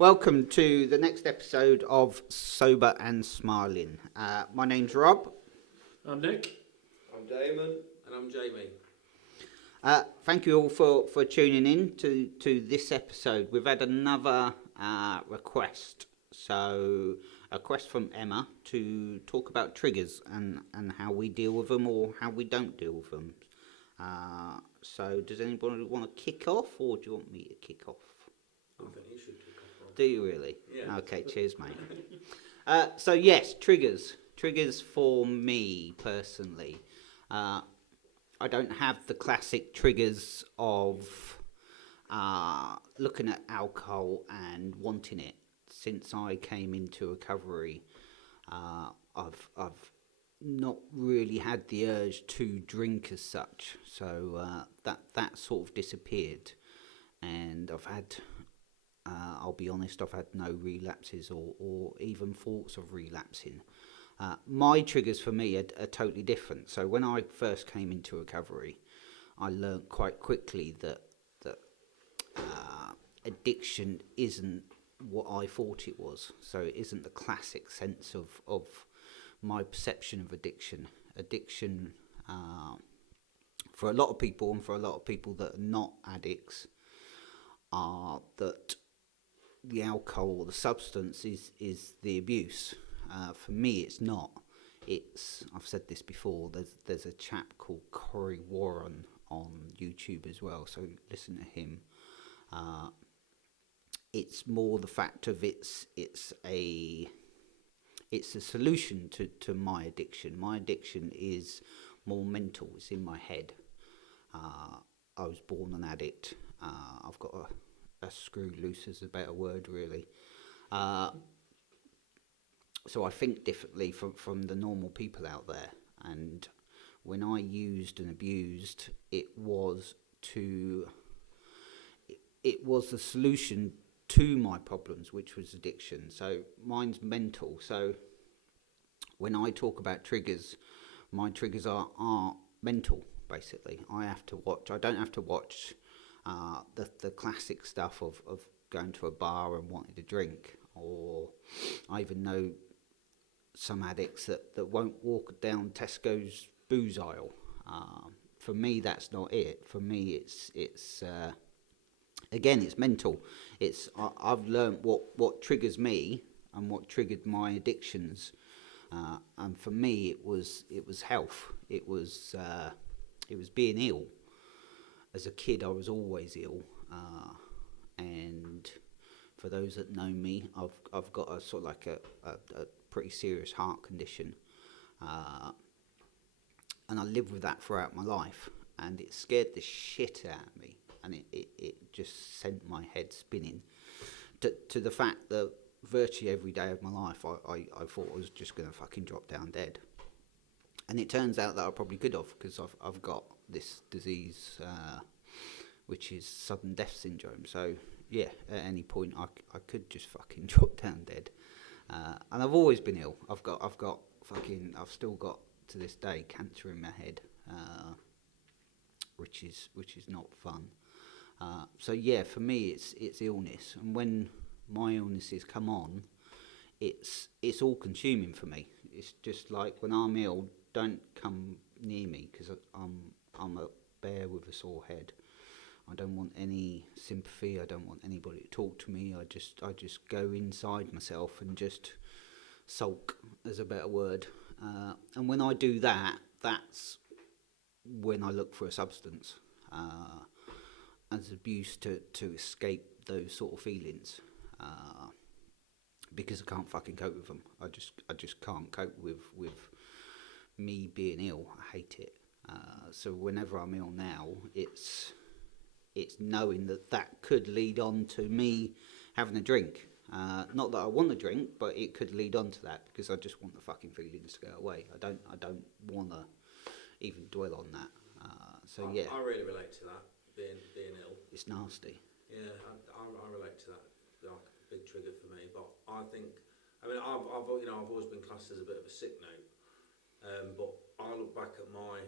Welcome to the next episode of Sober and Smiling. My name's Rob. I'm Nick. I'm Damon. And I'm Jamie. Thank you all for tuning in to this episode. We've had another request. So, a request from Emma to talk about triggers and how we deal with them or how we don't deal with them. So, does anybody want to kick off or do you want me to kick off? I think you should kick off, Rob. Do you really? Yeah. Okay, cheers, mate. So yes, triggers. Triggers for me personally. I don't have the classic triggers of looking at alcohol and wanting it. Since I came into recovery, I've not really had the urge to drink as such. So that sort of disappeared, and I've had. I'll be honest, I've had no relapses or even thoughts of relapsing. My triggers for me are totally different. So when I first came into recovery, I learnt quite quickly that addiction isn't what I thought it was. So it isn't the classic sense of my perception of addiction. Addiction, for a lot of people and for a lot of people that are not addicts, are that the alcohol or the substance is the abuse. For me, it's not. I've said this before. There's a chap called Corey Warren on YouTube as well. So listen to him. It's more the fact of it's a solution to my addiction. My addiction is more mental. It's in my head. I was born an addict. I've got a screw loose is a better word, really. So I think differently from the normal people out there. And when I used and abused, it was the solution to my problems, which was addiction. So mine's mental. So when I talk about triggers, my triggers are mental, basically. I don't have to watch the classic stuff of going to a bar and wanting to drink, or I even know some addicts that won't walk down Tesco's booze aisle. For me, that's not it. For me, it's again, it's mental. I've learnt what triggers me and what triggered my addictions, and for me, it was health. It was being ill. As a kid, I was always ill, and for those that know me, I've got a sort of like a pretty serious heart condition, and I lived with that throughout my life, and it scared the shit out of me, and it just sent my head spinning to the fact that virtually every day of my life I thought I was just going to fucking drop down dead. And it turns out that I probably could have, because I've got this disease, which is sudden death syndrome. So yeah, at any point I could just fucking drop down dead. And I've always been ill. I've still got to this day cancer in my head, which is not fun. So yeah, for me it's illness, and when my illnesses come on, it's all consuming for me. It's just like when I'm ill, don't come near me, because I'm a bear with a sore head. I don't want any sympathy. I don't want anybody to talk to me. I just go inside myself and just sulk, is a better word. And when I do that, that's when I look for a substance as abuse to escape those sort of feelings. Because I can't fucking cope with them. I just can't cope with me being ill. I hate it. So whenever I'm ill now, it's knowing that could lead on to me having a drink. Not that I want to drink, but it could lead on to that, because I just want the fucking feelings to go away. I don't want to even dwell on that. So yeah, I really relate to that. Being ill. It's nasty. Yeah, I relate to that. Like a big trigger for me. But I think, I've always been classed as a bit of a sick note. But I look back at my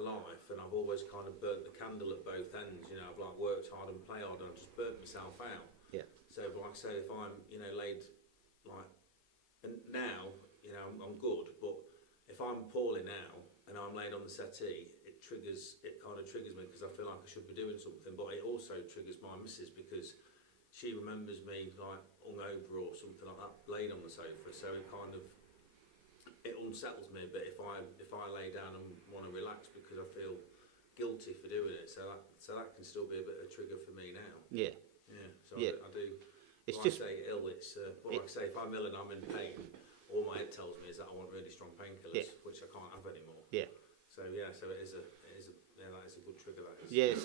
life, and I've always kind of burnt the candle at both ends. I've like worked hard and played hard, and I've just burnt myself out. Yeah. So, like I say, if I'm, laid like, and now, I'm good, but if I'm poorly now and I'm laid on the settee, it kind of triggers me because I feel like I should be doing something. But it also triggers my missus because she remembers me like hungover or something like that, laid on the sofa. So it unsettles me a bit if I lay down and want to relax because I feel guilty for doing it. So that can still be a bit of a trigger for me now. Yeah. Yeah. So Yeah. I do. It's When just I say ill, it's like I say, if I'm ill and I'm in pain, all my head tells me is that I want really strong painkillers, which I can't have anymore. yeah. So yeah, so that is a good trigger. That is. Yeah,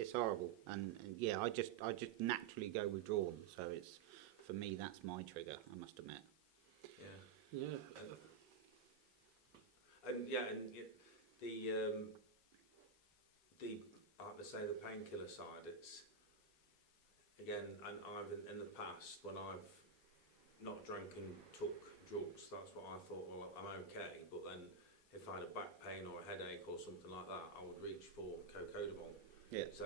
it's horrible, and yeah, I just naturally go withdrawn. So it's for me that's my trigger. I must admit. Yeah. Yeah. The like to say the painkiller side, it's again, and I've in the past when I've not drank and took drugs, that's what I thought. Well, I'm okay, but then if I had a back pain or a headache or something like that, I would reach for cocodamol. Yeah. So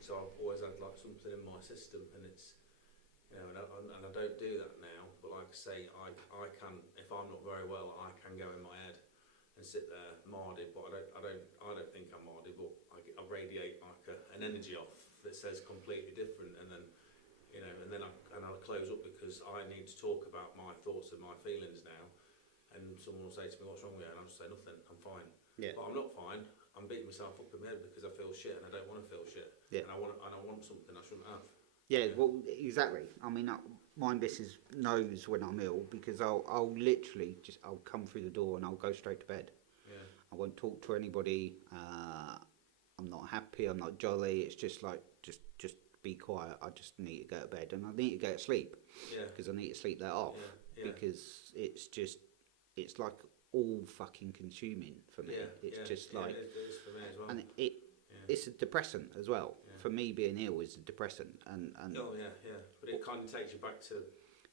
so I've always had like something in my system, and it's and I don't do that now. But like I say, I can, if I'm not very well, I can go in my head and sit there mardy. But I don't think I'm mardy, but I radiate like an energy off that says completely different, and then I'll close up because I need to talk about my thoughts and my feelings now. And someone will say to me, "What's wrong with you?" And I'll just say, "Nothing. I'm fine." Yeah. But I'm not fine. I'm beating myself up in my head because I feel shit and I don't want to feel shit. Yeah. And I want something I shouldn't have. Yeah, well, exactly. I mean, my missus knows when I'm ill because I'll literally I'll come through the door and I'll go straight to bed. Yeah. I won't talk to anybody. I'm not happy. I'm not jolly. It's just like just be quiet. I just need to go to bed and I need to go to sleep. Yeah. Because I need to sleep that off. Yeah. Yeah. Because it's like all fucking consuming for me. It's just like, it is for me as well. and it's a depressant as well. Yeah. For me, being ill is a depressant, and Oh yeah, but it kind of takes you back to.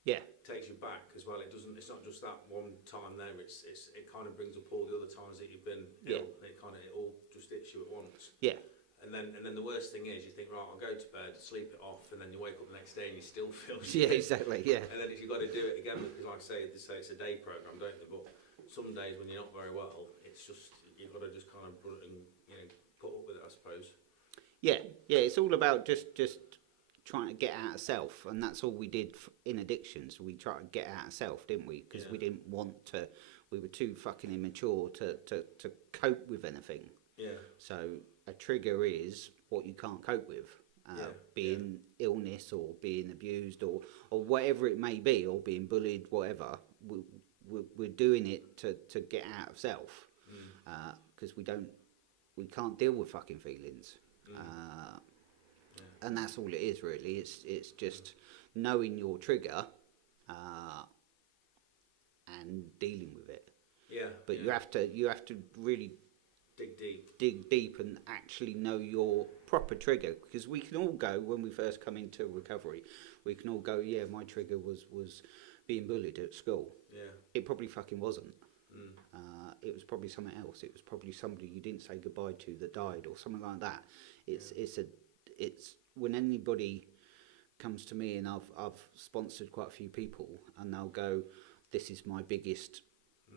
Yeah. Takes you back as well. It doesn't. It's not just that one time there. It kind of brings up all the other times that you've been ill. It all just hits you at once. Yeah. And then the worst thing is you think, right, I'll go to bed, sleep it off, and then you wake up the next day and you still feel Yeah, exactly. Yeah. And then if you've got to do it again, because like I say it's a day program, don't they? But some days when you're not very well, it's just you've got to just kind of put it and put up with it, I suppose. Yeah. It's all about just trying to get out of self, and that's all we did in addictions. We tried to get out of self, didn't we? Because we didn't want to. We were too fucking immature to cope with anything. Yeah. So a trigger is what you can't cope with, being illness or being abused or whatever it may be, or being bullied, whatever. We're doing it to get out of self, because we can't deal with fucking feelings. And that's all it is really. It's just knowing your trigger and dealing with it. Yeah. But you have to really dig deep and actually know your proper trigger, because we can all go, when we first come into recovery, we can all go, yeah, my trigger was being bullied at school. Yeah. It probably fucking wasn't. It was probably something else. It was probably somebody you didn't say goodbye to that died or something like that. It's when anybody comes to me, and I've sponsored quite a few people, and they'll go, this is my biggest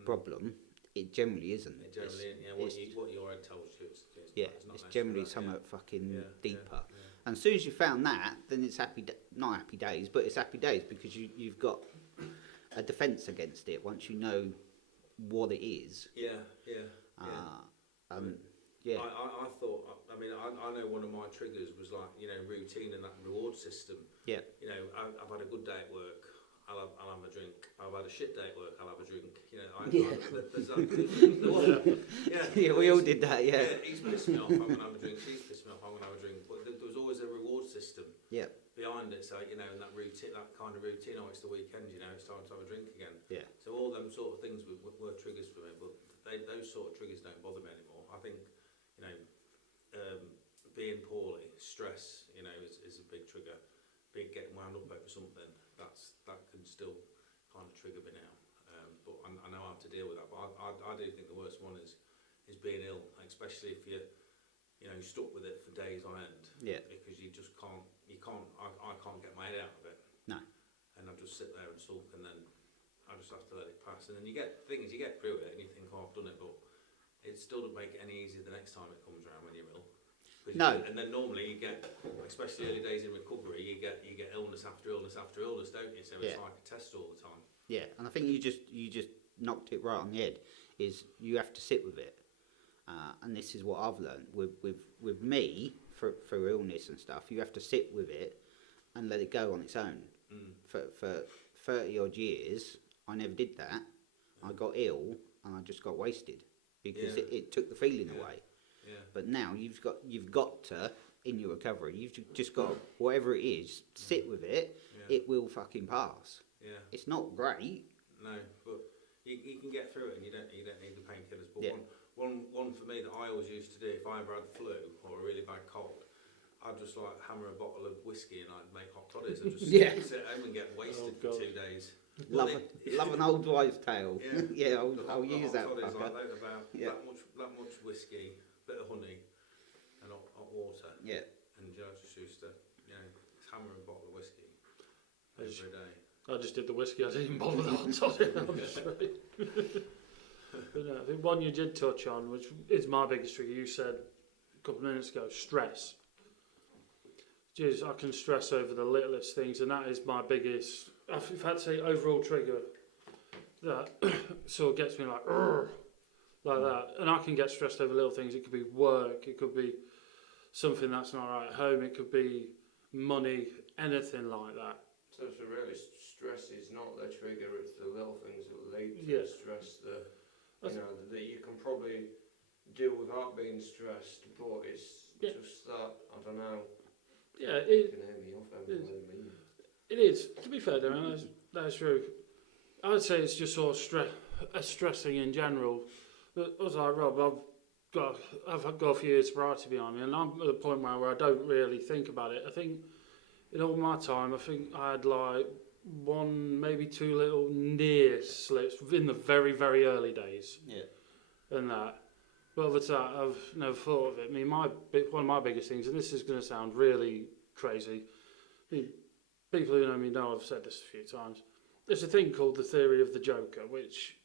problem. It generally isn't. It generally isn't. What your head tells you, it's generally something fucking deeper. Yeah. And as soon as you found that, then it's not happy days, but it's happy days because you've got a defence against it once you know what it is. I thought, I know one of my triggers was like, routine and that reward system. Yeah. I've had a good day at work, I'll have a drink. I've had a shit day at work, I'll have a drink. We all did that, yeah. He's pissed me off, I'm going to have a drink. She's pissed me off, I'm going to have a drink. But there was always a reward system behind it. So, and that routine, that kind of routine, it's the weekend, it's time to have a drink again. Yeah. So all them sort of things were triggers for me, but those sort of triggers don't bother me anymore. I think, being poorly, stress, is a big trigger. Getting wound up over something, that can still kind of trigger me now. But I know how to deal with that. But I do think the worst one is being ill, especially if you're stuck with it for days on end. Yeah. Because you just can't. I can't get sit there and sulk, and then I just have to let it pass. And then you get things, you get through it, and you think, oh, I've done it, but it still doesn't make it any easier the next time it comes around when you're ill. No. And then normally you get, especially early days in recovery, you get illness after illness after illness, don't you? So it's like a test all the time. Yeah, and I think you just knocked it right on the head. Is you have to sit with it, and this is what I've learned with me through illness and stuff. You have to sit with it and let it go on its own. For 30 odd years, I never did that. I got ill and I just got wasted because it took the feeling away. Yeah. But now you've got to, in your recovery, you've just got, whatever it is, sit with it. Yeah. It will fucking pass. Yeah. It's not great. No, but you can get through it, and you don't need the painkillers. But Yeah. one for me that I always used to do if I ever had the flu or a really bad cold, I'd just like hammer a bottle of whiskey and I'd make hot toddies and just Yeah. sit at home and get wasted for 2 days. Love an old wives' tale. Yeah, Yeah, The I'll hot use that. toddies Fucker. like that, about Yeah. that much whiskey, bit of honey, and hot water. Yeah. And I just used to, hammer a bottle of whiskey I every just- day. I just did the whiskey. I didn't even bother with the hot toddy. I'm sorry. But no, I think one you did touch on, which is my biggest trigger, you said a couple of minutes ago, stress. Jeez, I can stress over the littlest things, and that is my biggest, if I had to say overall trigger, that sort of gets me like, "Urgh," like that. And I can get stressed over little things. It could be work, it could be something that's not right at home, it could be money, anything like that. So really, stress is not the trigger; it's the little things that lead to Yeah. the stress. That's- That you can probably do without being stressed, but it's Yeah. just that I don't know. Yeah, You can hear me off. it is. To be fair, Darren, that's true. I would say it's just sort of stressing in general. But I was like, Rob, I've got a few years sobriety behind me, and I'm at a point where I don't really think about it. I think in all my time, I think I had like one, maybe two little near slips in the very, very early days. Yeah. And that. But other than that, I've never thought of it. I mean, one of my biggest things, and this is going to sound really crazy. I mean, people who know me know I've said this a few times. There's a thing called the theory of the Joker, which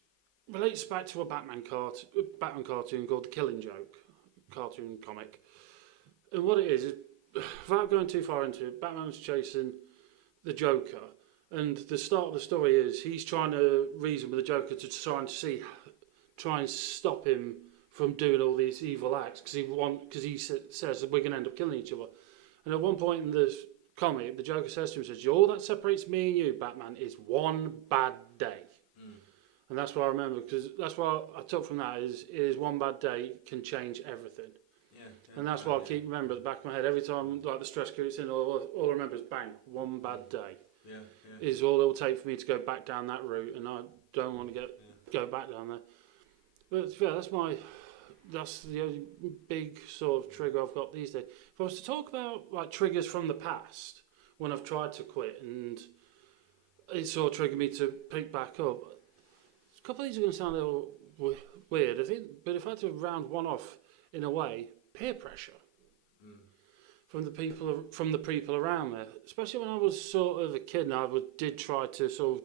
relates back to a Batman cartoon called The Killing Joke, cartoon comic. And what it is, without going too far into it, Batman's chasing the Joker. And the start of the story is he's trying to reason with the Joker to try and stop him from doing all these evil acts because he says that we're going to end up killing each other. And at one point in the comic, the Joker says to him, all that separates me and you, Batman, is one bad day. And that's what I remember, because that's what I took from that is one bad day can change everything. Yeah. And that's what I keep remembering at the back of my head. Every time like the stress kicks in, all I remember is bang, one bad day Yeah. is all it will take for me to go back down that route, and I don't want to go back down there. But yeah, that's the only big sort of trigger I've got these days. If I was to talk about like triggers from the past, when I've tried to quit and it sort of triggered me to pick back up, a couple of these are going to sound a little weird, I think, but if I had to round one off in a way, peer pressure from the people around me, especially when I was sort of a kid and I did try to sort of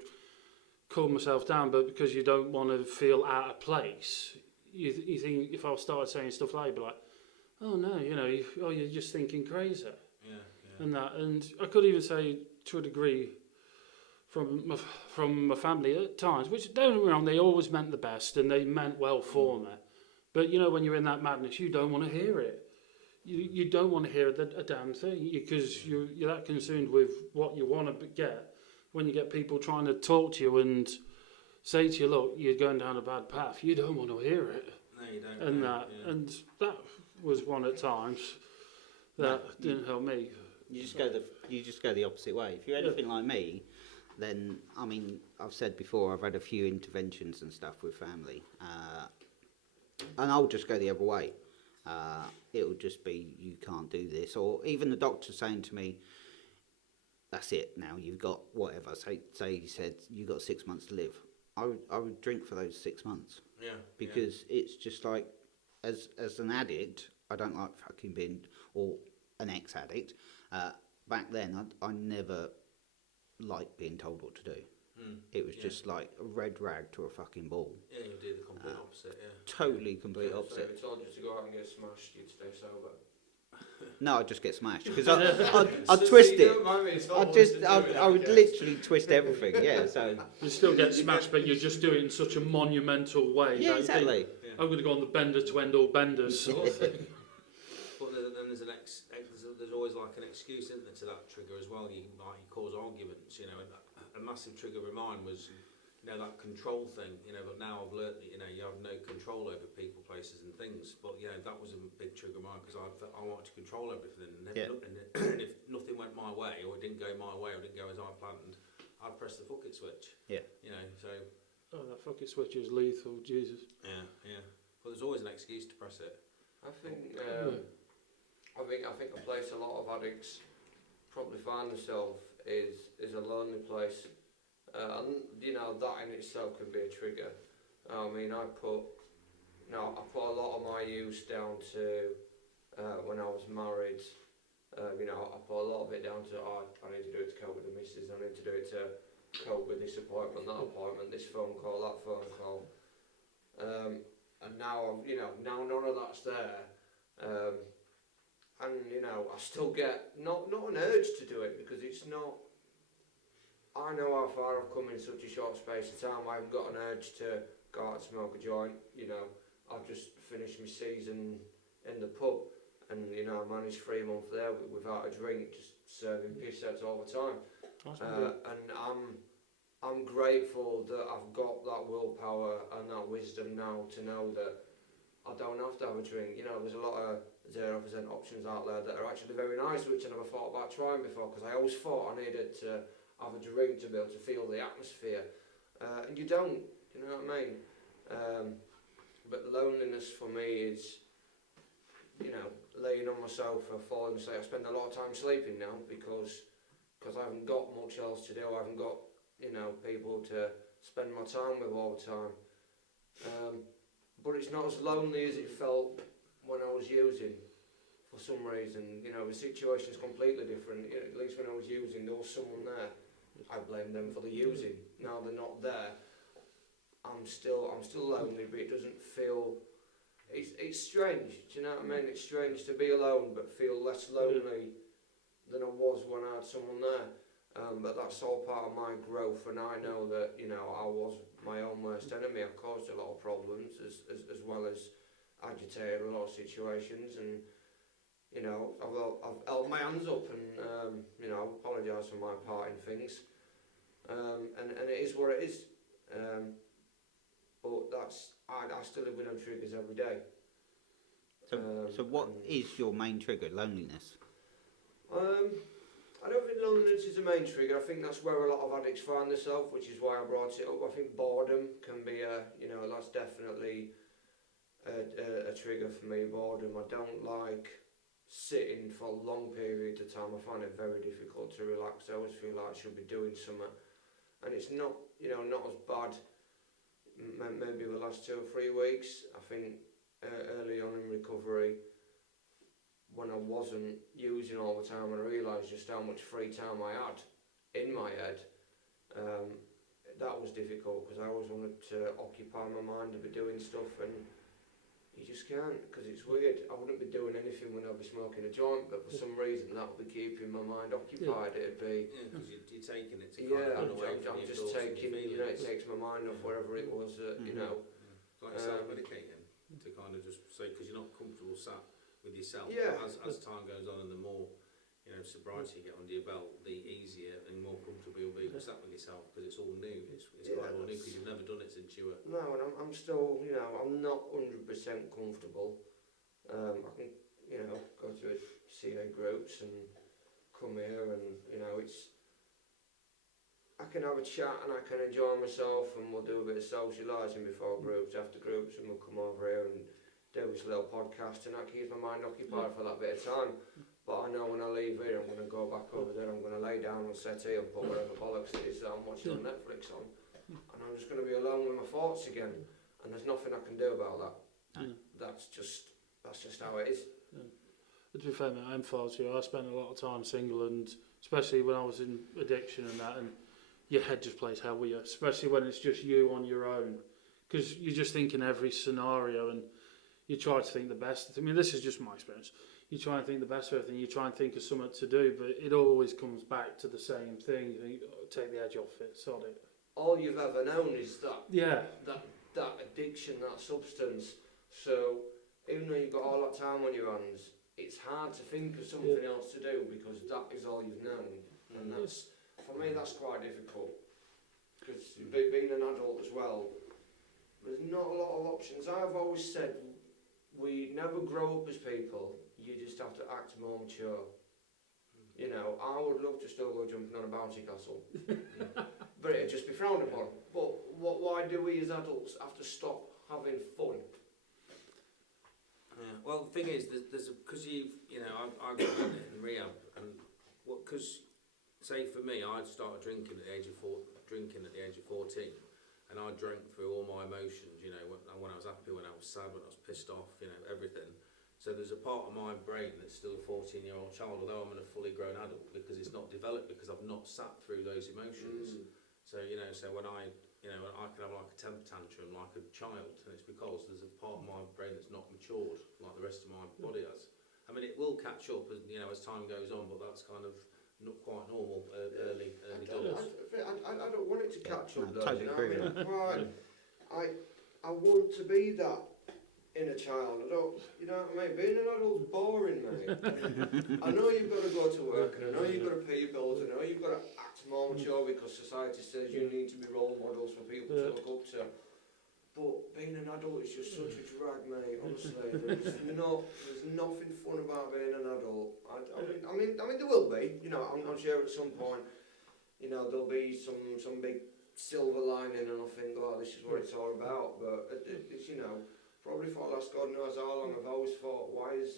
calm myself down, but because you don't want to feel out of place, you think if I started saying stuff like, you'd be like, oh no, you're just thinking crazy. And I could even say to a degree from my family at times, which don't get me wrong, they always meant the best and they meant well for me. But when you're in that madness, you don't want to hear it. You don't want to hear a damn thing because you're that consumed with what you want to get. When you get people trying to talk to you and say to you, look, you're going down a bad path, you don't want to hear it. No, you don't. And that was one at times that didn't help me. You just go the opposite way. If you're anything like me, then I mean, I've said before, I've had a few interventions and stuff with family, and I'll just go the other way. It'll just be you can't do this, or even the doctor saying to me, "That's it. Now you've got whatever." Say he said you got 6 months to live. I would drink for those 6 months. Yeah. Because it's just like, as an addict, I don't like fucking being, or an ex-addict. Back then, I never like being told what to do. Mm. It was Yeah. just like a red rag to a fucking ball. Yeah, you do the complete opposite. Yeah. Totally complete So opposite. if we told you to go out and get smashed, you'd stay sober. No, I'd just get smashed because I'd So twist you it. don't mind me at all, I'd just just, do it, I would okay. literally twist everything. Yeah, so You still get smashed, but you just do it in such a monumental way. yeah, that you think, exactly. Yeah. I'm going to go on the bender to end all benders. Sort of thing. But then there's there's always like an excuse, isn't there, to that trigger as well. You cause arguments, you know. And a massive trigger of mine was, you know, that control thing, you know. But now I've learnt that, you know, you have no control over people, places, and things. But yeah, that was a big trigger of mine because I wanted to control everything, and, Yeah. and if nothing went my way, or it didn't go my way, or didn't go as I planned, I'd press the fuck it switch. Yeah. You know, so Oh, that fucking switch is lethal, Jesus. yeah. But there's always an excuse to press it. I think a place a lot of addicts probably find themselves is a lonely place, and you know that in itself can be a trigger. I mean, I put a lot of my use down to when I was married. You know, I put a lot of it down to I need to do it to cope with the missus. I need to do it to cope with this appointment, that appointment, this phone call, that phone call. And now now none of that's there. And you know, I still get not an urge to do it because it's not. I know how far I've come in such a short space of time. I haven't got an urge to go out and smoke a joint. You know, I've just finished my season in the pub, and you know, I managed 3 months there without a drink, just serving piss sets all the time. And I'm grateful that I've got that willpower and that wisdom now to know that I don't have to have a drink. You know, there's a lot of 0% options out there that are actually very nice, which I never thought about trying before, because I always thought I needed to have a drink to be able to feel the atmosphere. And you don't, you know what I mean? But loneliness for me is, you know, laying on my sofa, falling asleep. I spend a lot of time sleeping now because I haven't got much else to do. I haven't got, you know, people to spend my time with all the time. But it's not as lonely as it felt when I was using, for some reason. You know, the situation's completely different. You know, at least when I was using, there was someone there. I blame them for the using. Now they're not there. I'm still lonely, but it doesn't feel. It's strange. Do you know what I mean? It's strange to be alone, but feel less lonely than I was when I had someone there. But that's all part of my growth, and I know that, you know, I was my own worst enemy. I caused a lot of problems, as well as agitated a lot of situations, and you know, I've held my hands up, and you know, I've apologised for my part in things, and it is what it is. But that's I still live with them triggers every day. So what is your main trigger? Loneliness. I don't think loneliness is the main trigger. I think that's where a lot of addicts find themselves, which is why I brought it up. I think boredom can be that's definitely a trigger for me. Boredom. I don't like sitting for long periods of time. I find it very difficult to relax. I always feel like I should be doing something, and it's not as bad. Maybe the last 2 or 3 weeks. I think early on in recovery, when I wasn't using all the time, and I realised just how much free time I had in my head, that was difficult because I always wanted to occupy my mind and be doing stuff, and you just can't, because it's weird. I wouldn't be doing anything when I'd be smoking a joint, but for some reason that would be keeping my mind occupied. It'd be Because you're taking it to kind of run away from I'm your just thoughts and taking, your you know, it feelings. takes my mind off wherever it was, you know. Like self-medicating to kind of just say, because you're not comfortable sat with yourself. Yeah. But as time goes on and the more, you know, sobriety you get under your belt, the easier and more comfortable you'll be sat with yourself, because it's all new. It's kind of all new because you've never done it since you were. No, and I'm still, you know, I'm not 100% comfortable. I can, you know, go to CA groups and come here, and you know, I can have a chat and I can enjoy myself, and we'll do a bit of socialising before groups, after groups, and we'll come over here and do this little podcast, and that keeps my mind occupied for that bit of time. But I know when I leave here, I'm going to go back over there, I'm going to lay down on the settee and put whatever bollocks it is that I'm watching on Netflix on, and I'm just going to be alone with my thoughts again, and there's nothing I can do about that. That's just how it is. To be fair, mate, I'm far too. I spent a lot of time single, and especially when I was in addiction and that, and your head just plays hell with you, especially when it's just you on your own, because you're just thinking every scenario and you try to think the best. I mean, this is just my experience. You try and think the best of everything. You try and think of something to do, but it always comes back to the same thing. You think, "Oh, take the edge off it, sod it." All you've ever known is Yeah. that addiction, that substance. So even though you've got all that time on your hands, it's hard to think of something else to do because that is all you've known, and that's, for me, that's quite difficult. Because being an adult as well, there's not a lot of options. I've always said we never grow up as people. You just have to act more mature. You know, I would love to still go jumping on a bouncy castle, but it'd just be frowned upon. But why do we as adults have to stop having fun? Yeah. Well, the thing is, there's because you know, I got in rehab, and because say for me, I started drinking at the age of 14, and I drank through all my emotions. You know, when I was happy, when I was sad, when I was pissed off, you know, everything. So there's a part of my brain that's still a 14-year-old child, although I'm a fully grown adult, because it's not developed, because I've not sat through those emotions. So you know, so when I can have like a temper tantrum like a child, and it's because there's a part of my brain that's not matured like the rest of my body has. I mean, it will catch up as you know as time goes on, but that's kind of not quite normal early doors. I don't want it to catch up, though. Totally You know agree what with I mean? Right. I want to be that inner child. I don't, you know what I mean? Being an adult's boring, mate. I know you've got to go to work, and I know you've got to pay your bills, and I know you've got to act more mature because society says you need to be role models for people to look up to. But being an adult is just such a drag, mate. Honestly, there's nothing fun about being an adult. I mean, there will be. You know, I'm sure at some point, you know, there'll be some big silver lining, and I'll think, oh, this is what it's all about. But it's, you know, probably for the last God knows how long, I've always thought, why as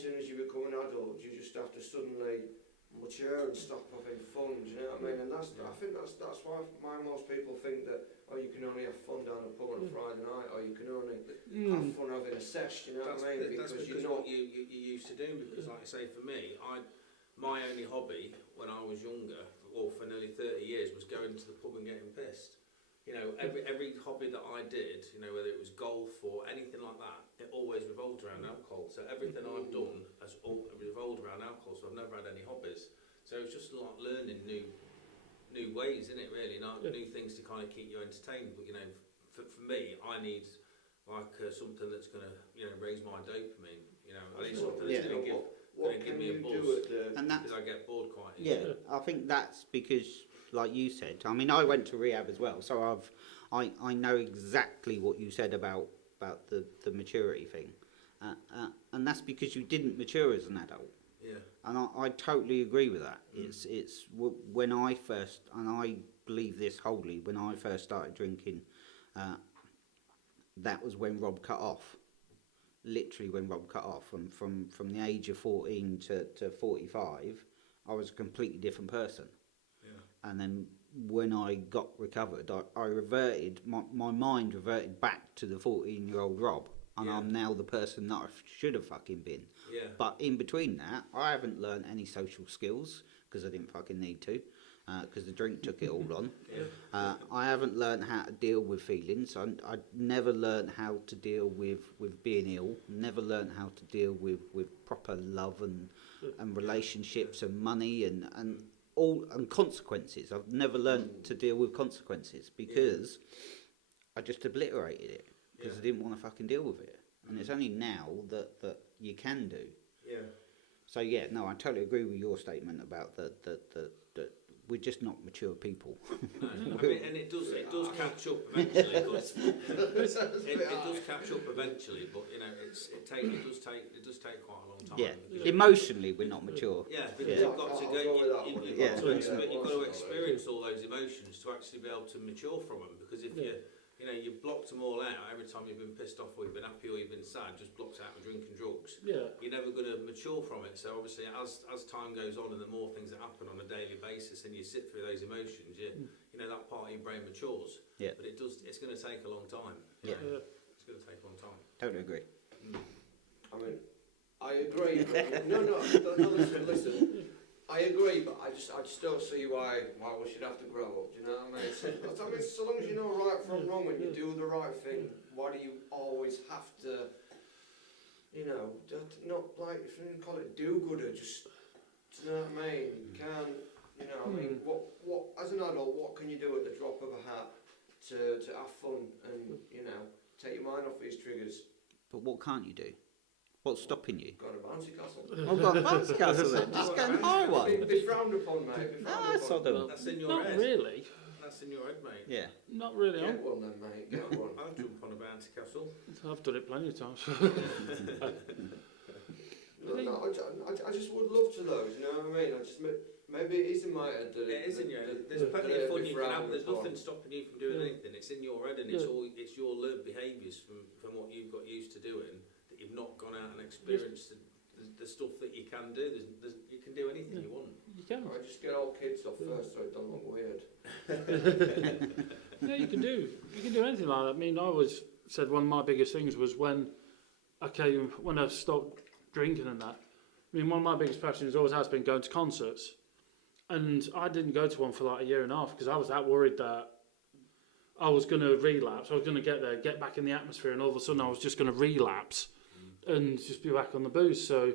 soon as you become an adult, you just have to suddenly mature and stop having fun? Do you know what I mean? And I think that's why most people think that, oh, you can only have fun down the pub on a Friday night, or you can only have fun having a sesh. You know what I mean? That's because what you used to do. Because, like I say, for me, my only hobby when I was younger, or for nearly 30 years, was going to the pub and getting pissed. You know, every hobby that I did, you know, whether it was golf or anything like that, it always revolved around alcohol. So everything I've done has all revolved around alcohol. So I've never had any hobbies. So it's just like learning new ways, isn't it? Really, new things to kind of keep you entertained. But you know, for me, I need like something that's going to raise my dopamine. You know, I need something that's going to give me a buzz. And because I get bored quite easily. Yeah, I think that's because, like you said, I mean, I went to rehab as well, so I know exactly what you said about the maturity thing, and that's because you didn't mature as an adult. Yeah. And I totally agree with that. It's when I first, and I believe this wholly, when I first started drinking, that was when Rob cut off. Literally when Rob cut off, and from the age of 14 to 45, I was a completely different person. Yeah. And then when I got recovered, I reverted, my mind reverted back to the 14-year-old Rob, and I'm now the person that I should have fucking been. Yeah. But in between that, I haven't learned any social skills, because I didn't fucking need to, because the drink took it all on. I haven't learned how to deal with feelings. I never learned how to deal with being ill. Never learned how to deal with proper love and relationships and money and consequences. I've never learned to deal with consequences because I just obliterated it because I didn't want to fucking deal with it. And it's only now that you can do. Yeah. So yeah, no, I totally agree with your statement about that we're just not mature people. No, I mean, and it does catch up eventually. But it does catch up eventually, but you know, it does take quite a long time. Yeah, emotionally we're not mature. Yeah, because you've got to experience all those emotions to actually be able to mature from them. Because if you've blocked them all out every time you've been pissed off or you've been happy or you've been sad, just blocked out with drinking drugs. Yeah. You're never going to mature from it. So obviously, as time goes on and the more things that happen on a daily basis, and you sit through those emotions, you know that part of your brain matures. Yeah. But it's going to take a long time. Yeah. It's going to take a long time. Totally agree. I mean, I agree. No, listen. I agree, but I just don't see why we should have to grow up. Do you know what I mean? So long as you know right from wrong and you do the right thing, why do you always have to? Not like if you call it do-gooder. Just, do you know what I mean? You can't. You know, I mean, what as an adult, what can you do at the drop of a hat to have fun and take your mind off these triggers? But what can't you do? What's stopping you? Go on a bouncy castle. I've got a bouncy castle then. Just go and hire one. Be frowned upon, mate. Be No, frowned that's upon. not them. That's in your Not head. really. That's in your head, mate. Yeah. Not really. Get one then, mate. Get one. I'll jump on a bouncy castle. I've done it plenty of times. I just would love to those, you know what I mean? Maybe it is in my head. It is in your head. There's plenty of fun you can have. There's nothing stopping you from doing anything. It's in your head, and it's your learned behaviours from what you've got used to doing that you've not gone out and experienced the stuff that you can do. You can do anything you want. You can. I just get all kids off first so it don't look weird. Yeah, you can do anything like that. I mean, I always said one of my biggest things was when I stopped drinking and that. I mean, one of my biggest passions always has been going to concerts. And I didn't go to one for like a year and a half because I was that worried that I was going to relapse. I was going to get there, get back in the atmosphere, and all of a sudden I was just going to relapse and just be back on the booze. So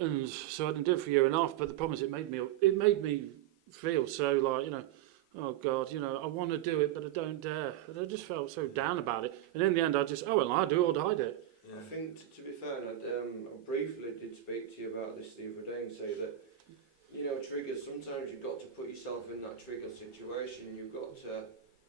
I didn't do it for a year and a half. But the problem is, it made me feel so like, oh God, I want to do it, but I don't dare. And I just felt so down about it. And in the end, I just, I do or die it. Yeah. I think, to be fair, I briefly did speak to you about this the other day and say that, triggers, sometimes you've got to put yourself in that trigger situation. You've got to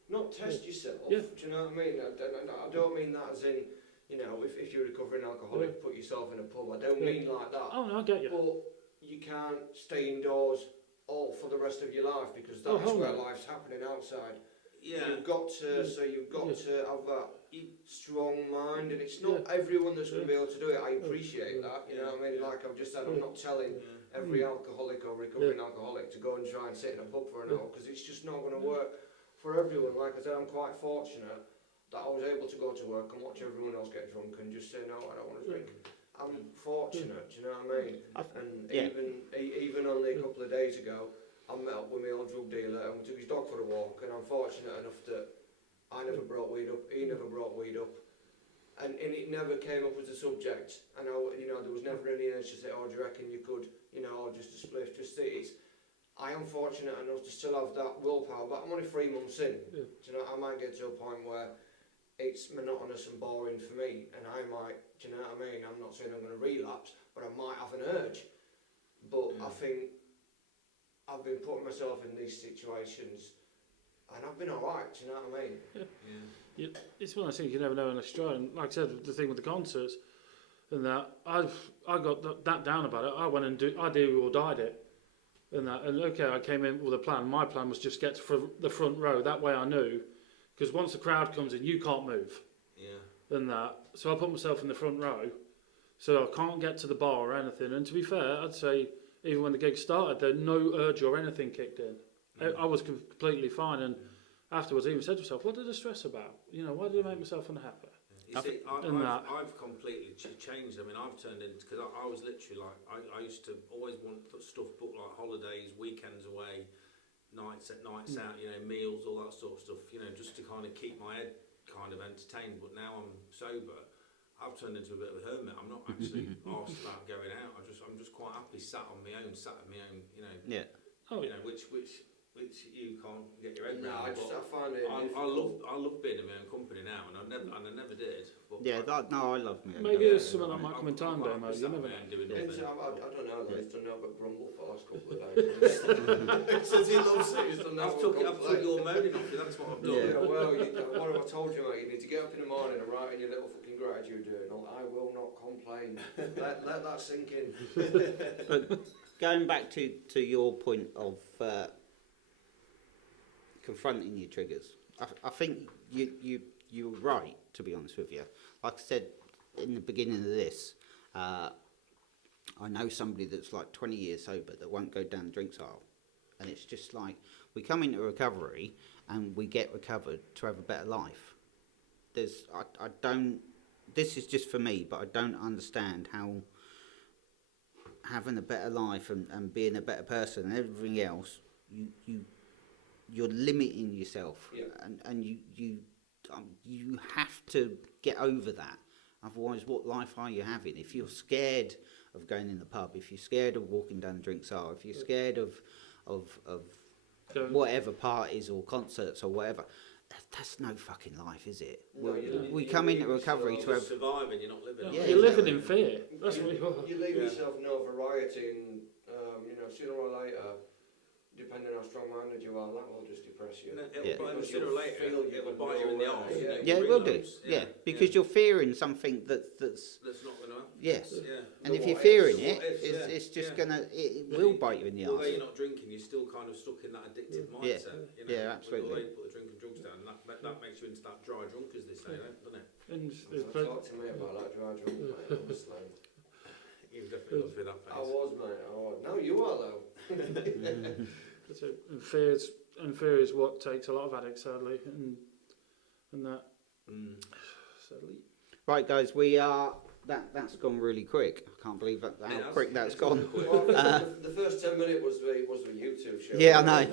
not test yourself. Yeah. Do you know what I mean? I don't mean that as in, if you're a recovering alcoholic, put yourself in a pub. I don't mean like that. Oh, no, I get you. But you can't stay indoors all for the rest of your life because that's where life's happening outside. Yeah. You've got to, to have that strong mind, and it's not everyone that's going to be able to do it. I appreciate that, you know what I mean? Like I've just said, I'm not telling every alcoholic or recovering alcoholic to go and try and sit in a pub for an hour because it's just not going to work for everyone. Like I said, I'm quite fortunate that I was able to go to work and watch everyone else get drunk and just say, no, I don't want to drink. I'm fortunate, do you know what I mean? And even only a couple of days ago, I met up with my old drug dealer and we took his dog for a walk, and I'm fortunate enough that I never brought weed up, he never brought weed up, and it never came up as a subject. And there was never any urge to say, oh, do you reckon you could, or just a spliff, just these. I am fortunate enough to still have that willpower, but I'm only 3 months in. Yeah. Do I might get to a point where it's monotonous and boring for me, and I might, do you know what I mean? I'm not saying I'm going to relapse, but I might have an urge. But I think I've been putting myself in these situations, and I've been alright, do you know what I mean? It's one of those things you never know unless you try. And like I said, the thing with the concerts, and that I got that down about it. I went and I do or died it, and I came in with a plan. My plan was just get to the front row. That way I knew, because once the crowd comes in, you can't move. Yeah. And so I put myself in the front row, so I can't get to the bar or anything. And to be fair, I'd say even when the gig started, there no urge or anything kicked in. I was completely fine, and afterwards I even said to myself, what did I stress about? Why did I make myself unhappy? You see, I've completely changed. I mean, I've turned into, because I was literally like, I used to always want stuff booked, like holidays, weekends away, nights out, meals, all that sort of stuff, just to kind of keep my head kind of entertained. But now I'm sober, I've turned into a bit of a hermit. I'm not actually asked about going out. I'm just quite happy sat at my own, Yeah. Which you can't get your head No, around. I find it. I love being in my own company now, and I never did. But Yeah, I love me. Maybe there's something that might come in time, though, mate. You never know. doing I nothing. don't know, though. He's done nothing but grumble for the last couple of days. Says he loves it, he's done I've nothing took but your moaning off you. That's what I've done. Yeah, well, what have I told you, mate? You need to get up in the morning and write in your little fucking gratitude journal. I will not complain. let that sink in. But going back to your point of confronting your triggers, I think you were right, to be honest with you. Like I said in the beginning of this, I know somebody that's like 20 years sober that won't go down the drinks aisle, and it's just like we come into recovery and we get recovered to have a better life. I don't. This is just for me, but I don't understand having a better life and being a better person and everything else, you're limiting yourself, Yeah. and you have to get over that. Otherwise, what life are you having? If you're scared of going in the pub, if you're scared of walking down the drinks aisle, if you're scared of Go- whatever parties or concerts or whatever, that's no fucking life, is it? No, We you come into leave recovery yourself- to You're have. surviving, you're not living. Yeah, You're living exactly. in fear. That's what you are. You leave Yeah. yourself no variety, and sooner or later, depending on how strong-minded you are, that will just depress you. And then Yeah. it'll, Because sooner or you'll later, feel you it will could bite you in the go arse. away. and Yeah. it Yeah, will it will bring do. those. Yeah, because you're fearing something that's That's not going to happen. yes. Yeah. And The if you're what fearing ifs, it, what ifs, it's just yeah. gonna it But will you- bite you in the Although arse. you're not drinking, you're still kind of stuck in that addictive Yeah. mindset. You know, Yeah, absolutely. Although you put the drink and drugs down, that makes you into that dry drunk, as they say, doesn't it? And So talk to me about that dry drunk, mate, honestly. You've definitely gone through that I phase. was, mate, I was. No, you are, though. and fear is what takes a lot of addicts, sadly, and that sadly. Right, guys, we are. That's gone really quick. I can't believe that, how Yeah, quick that's gone. Well, the first 10 minutes was the YouTube show. Yeah, I know.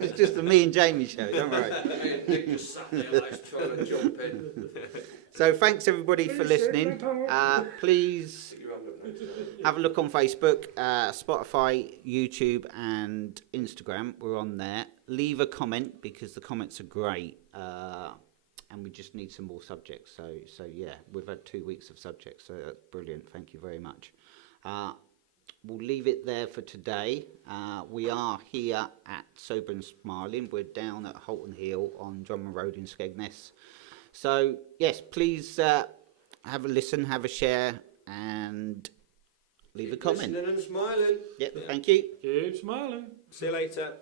It's just the me and Jamie show. Don't worry. Me and Nick just sat there like trying to jump in. So thanks everybody for listening. Please Stick your hand up next time. have a look on Facebook, Spotify, YouTube, and Instagram. We're on there. Leave a comment because the comments are great. And we just need some more subjects. So yeah, we've had 2 weeks of subjects, so that's brilliant. Thank you very much. We'll leave it there for today. We are here at Sober and Smiling. We're down at Holton Hill on Drummond Road in Skegness. So yes, please have a listen, have a share, and leave a Keep comment. listening and smiling. Yep, thank you. Keep smiling. See you later.